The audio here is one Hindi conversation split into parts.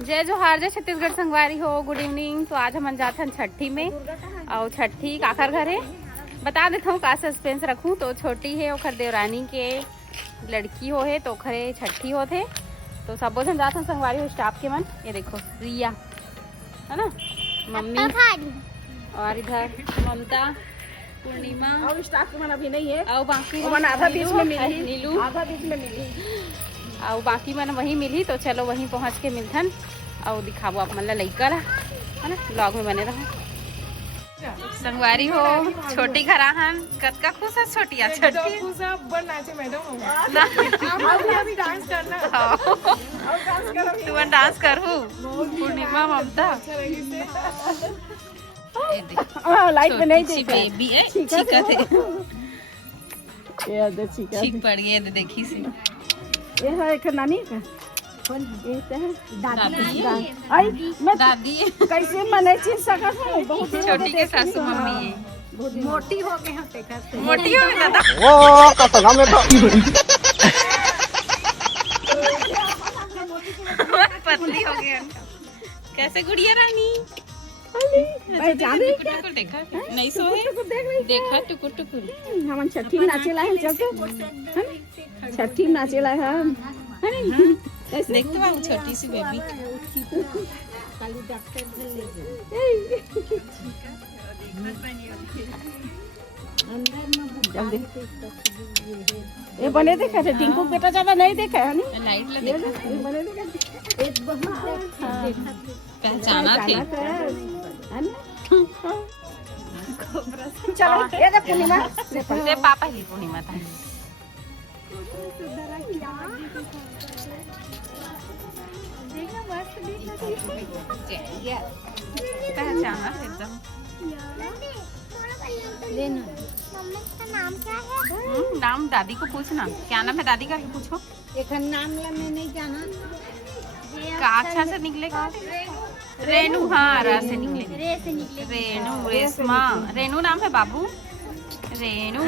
जय जोहार, जय छत्तीसगढ़ संगवारी हो। Good evening. तो आज हम जाथन छठी में और छठी काकर घर है बता देता हूँ। का सस्पेंस रखूँ तो छोटी है ओखर देवरानी के लड़की हो है तो ओखरे छठी होते तो सबो जन जाथन संगवारी हो स्टाफ के मन। ये देखो रिया है ना, मम्मी और इधर ममता, पूर्णिमा और स्टाफ के मन अभी नहीं है और बाकी मन आधा बीच में मिली, नीलू आधा बीच में मिली और बाकी मन वहीं मिली। तो चलो वहीं पहुँच के मिलथन और दिखाबो आप मन ला लइका ला, है ना। ब्लॉग में बने रहो। संगवारी हो छोटी घराहन कतका खुश है छोटिया छोटी खुश है बड़ नाचे मैडम अभी डांस करना और डांस करो तू डांस करहू पूर्णिमा ममता लाइट में नहीं छोटी सी देखे बेबी है चीका थे ये दे ठीक है चीक पड़ गई है देखी सी ये है एक नानी का कौन ये है दादी आई मैं दादी कैसे मने चीज सकत हूं बहुत छोटी के सासू मम्मी है मोटी हो गए हैं देखा मोटी हो गई दादा ओ कसगा में तो पतली हो गई कैसे गुड़िया रानी जाने टुकुर देखा नहीं सो है देखा टुकुर टुकुर हमन छठी में नाचे लाए चल तो छठी में नाचे लाए हम देख तो बाबू छोटी सी बेबी ये बने देखा थे टिंकू बेटा ज्यादा नहीं देखा है ना लाइट लगे ये बने देखा एक बहुत पहचाना थे चलो ये देख पूर्णिमा दे पापा ही पूर्णिमा था पहचाना थे एकदम नाम दादी को पूछना क्या नाम है दादी का पूछो नाम ला मैं नहीं जाना का अच्छा से निकलेगा रेनू हाँ रा से निकले रेनू रेशमा रेनू नाम है बाबू रेनू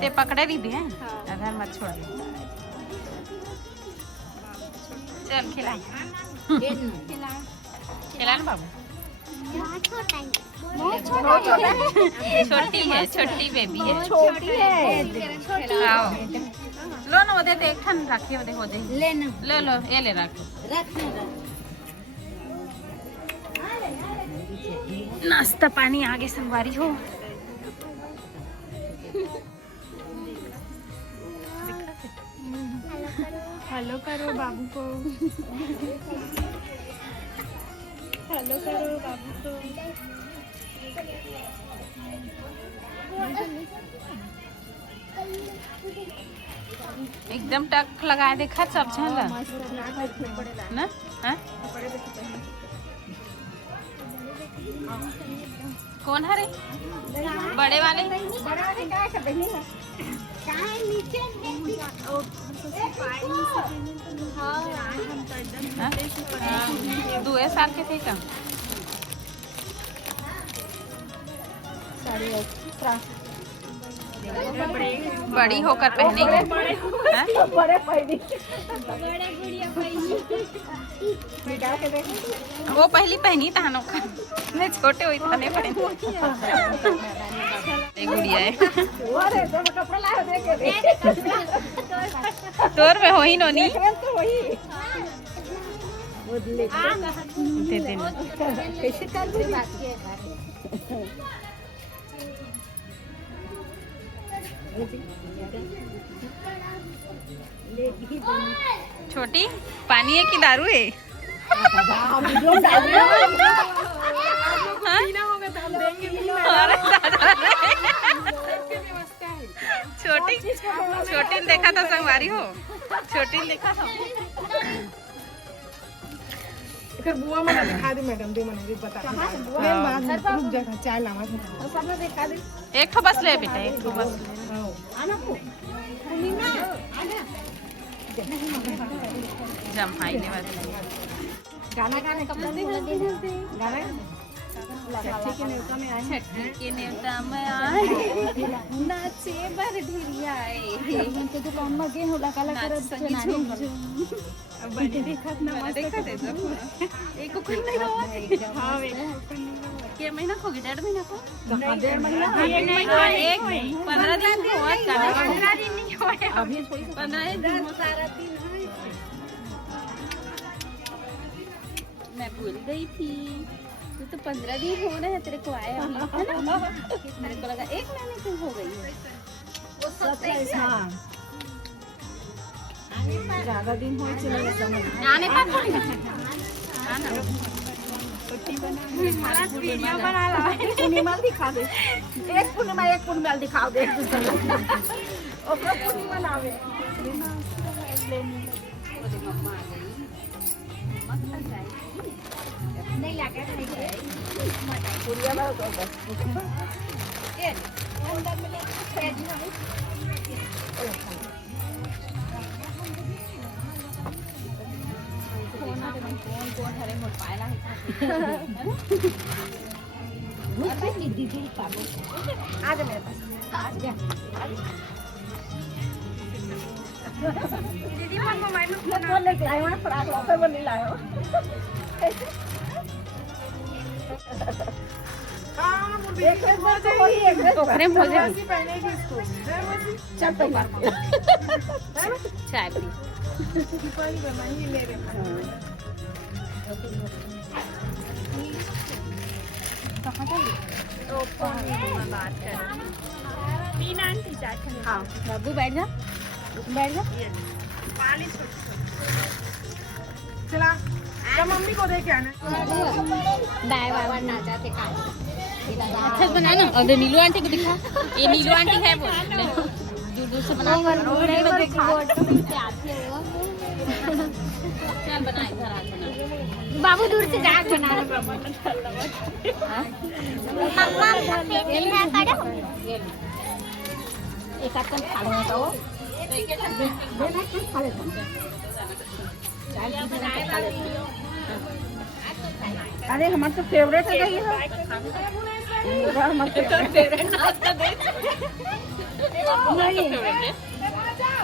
ते पकड़े भी है अगर मत छोड़ चल खिलाए खिला ना बाबू छोटी है छोटी बेबी है आओ लो ना दे एक ठन रखिए दे हो दे लो लो ये ले रख नाश्ता पानी आगे संगवारी हो हेलो करो बाबू को हेलो करो बाबू को एकदम टक लगा देखा सब झल ना हाँ? कौन है रे बड़े वाले दुए साल के थे का बड़ी होकर पहनेंगे बड़े पहली वो पहली पहनी था नौका मैं छोटे हुई था नहीं पहनी गुड़िया है अरे तो कपड़ा लाओ दे के तोर में हो ही नोनी तो वही दे देना कैसे कर दी बात छोटी पानी है कि दारू है अरे दादा छोटी छोटी ने देखा था संगवारी हो छोटी ने देखा था इधर बुआ मने दिखा दे मैडम दे मने बता रुक जा चाय लावा सबने दिखा दे एक ठो बस ले बेटा एक ठो बस ले आना पूर्णिमा आना जमाई ने वाली गाना गाने कपड़ा दे गाना छठी के न्योता में आए छठी के न्योता में नाचे बर ढिरिया ते दुकान में गे होला काला करत नानी बड़ी देखत ना मस्त देखा दे तो एक को नहीं हो हां वे के महीना को 1.5 महीना को 1.5 महीना ये नहीं हुआ एक 15 दिन हुआ 15 दिन नहीं हुआ अभी 15 दिन सारा दिन है मैं भूल गई थी तू तो 15 दिन हो रहे हैं तेरे को आए अभी है ना मेरे को लगा 1 महीने से हो गई है वो 27 हां ज्यादा दिन हो चले समझ आने का थोड़ी ना आना वीडियो बना ला पूर्णिमा दिखा दे एक पूर्णिमा दिखाओ दे एक दूसरे ओकरा पूर्णिमा लावे मम्मा आ गई मत आ जाए नहीं लगे पूरिया बार तो ये अंदर में ले खेज में कौन हरे मोट पायला है दीदी पाबो आ जा मेरे पास आ जा दीदी मन मोबाइल में फोन लेके आए हैं फ्रॉक लॉकर बनी लायो हां मुझे एक बार तो वही एक टोकरे में भोज ऐसी पहनेगी इसको चल पहना चाय पी दीपावली में मैं ही ले रहे कहां चली तो फोन में बात कर मीना आंटी चाचा हां बाबू बैठ जा पानी चला क्या मम्मी को दे के आना बाय बाय ना जाते का अच्छा बना ना और नीलू आंटी को दिखा ये नीलू आंटी है बोल ले दूर से बना चल बना इधर आ बना बाबू दूर से जाग बना मम्मा पेट ना काढ़ो एक हाथ में खा लो तो बेना के खा ले अरे हमारा तो फेवरेट है ये हमारा फेवरेट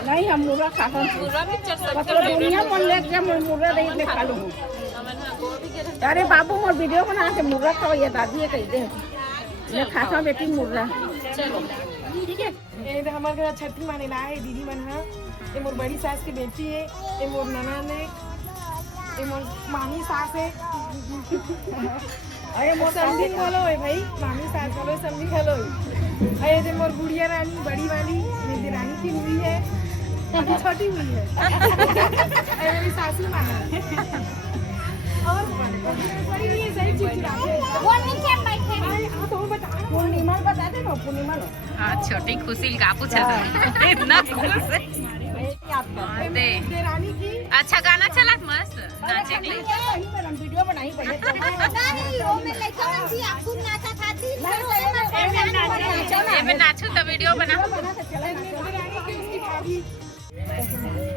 नहीं हम मुर्गा खाता हूँ दुनिया पर ले गया मैं मुर्गा नहीं खा लूँ अरे बाबू मोर वीडियो बना के मुर्गा खाओ ये दादी कह दे मैं खाता हूँ बेटी मुर्गा चलो ठीक है ये हमारे घर छठी माने ना है दीदी मन है ये मोर बड़ी सास की बेटी है ये मोर ननद है ये मोर मामी सास है अरे मोर समझी खोलो है भाई मामी सास खोलो समझी खोलो अरे ये मोर गुड़िया रानी बड़ी वाली मेरी रानी की हुई है अभी छोटी हुई है अरे मेरी सासू माना और बड़ी नहीं है सही चीज वो नीचे बैठे पूर्णिमा बता दे ना पूर्णिमा लो हाँ छोटी खुशी का पूछा इतना खुश है दे रानी की अच्छा गाना चला मस्त नाचे के लिए वीडियो बनाई पहले नहीं वो में लड़का थी आपको नाचा खाती ये मैं नाचू तो वीडियो बना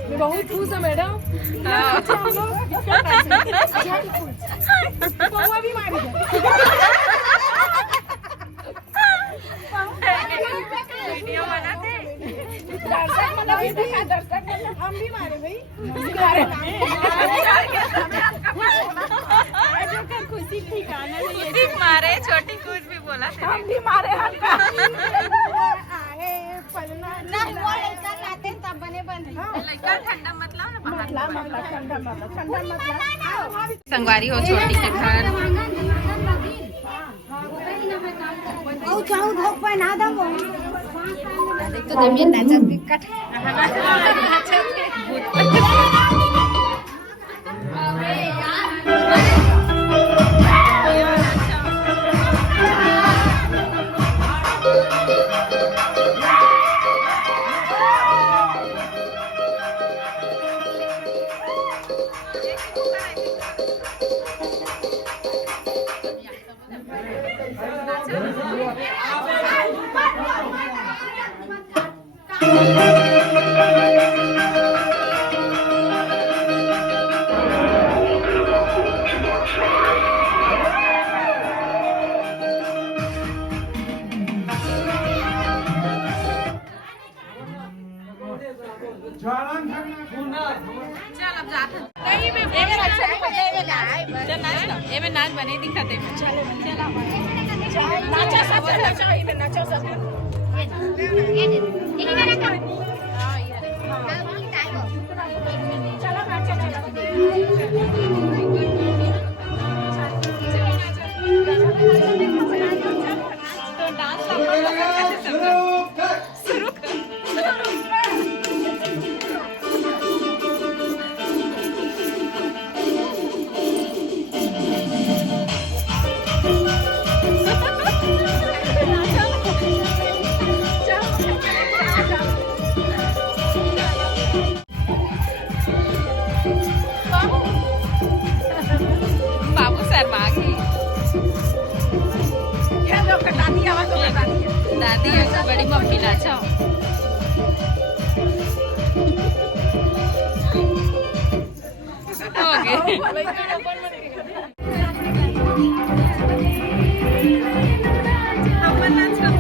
मैं बहुत खुश हूँ मैडम कौवा भी मारी वीडियो बनाते हम भी मारे भाई खुशी ठिकाना खुशी मारे छोटी कुछ भी बोला हम भी मारे नहीं वो लड़का लाते तब बने बंद लड़का ठंडा मतलब ना बाहर ठंडा संगवारी हो छोटी के घर ओ चाऊ धोक पहना दो तो जमीन नाचत कट चल अब जाते नहीं मैं ए में अच्छा चल नाच ना ए में नाच बने दिखाते चल नाचा सब नाचा ये नाचा सब चलो नाचा तो डांस कैसे शुरू बाबू सर मांगी दादी है तो बड़ी मम्मी नाचा हो गए अपन नाच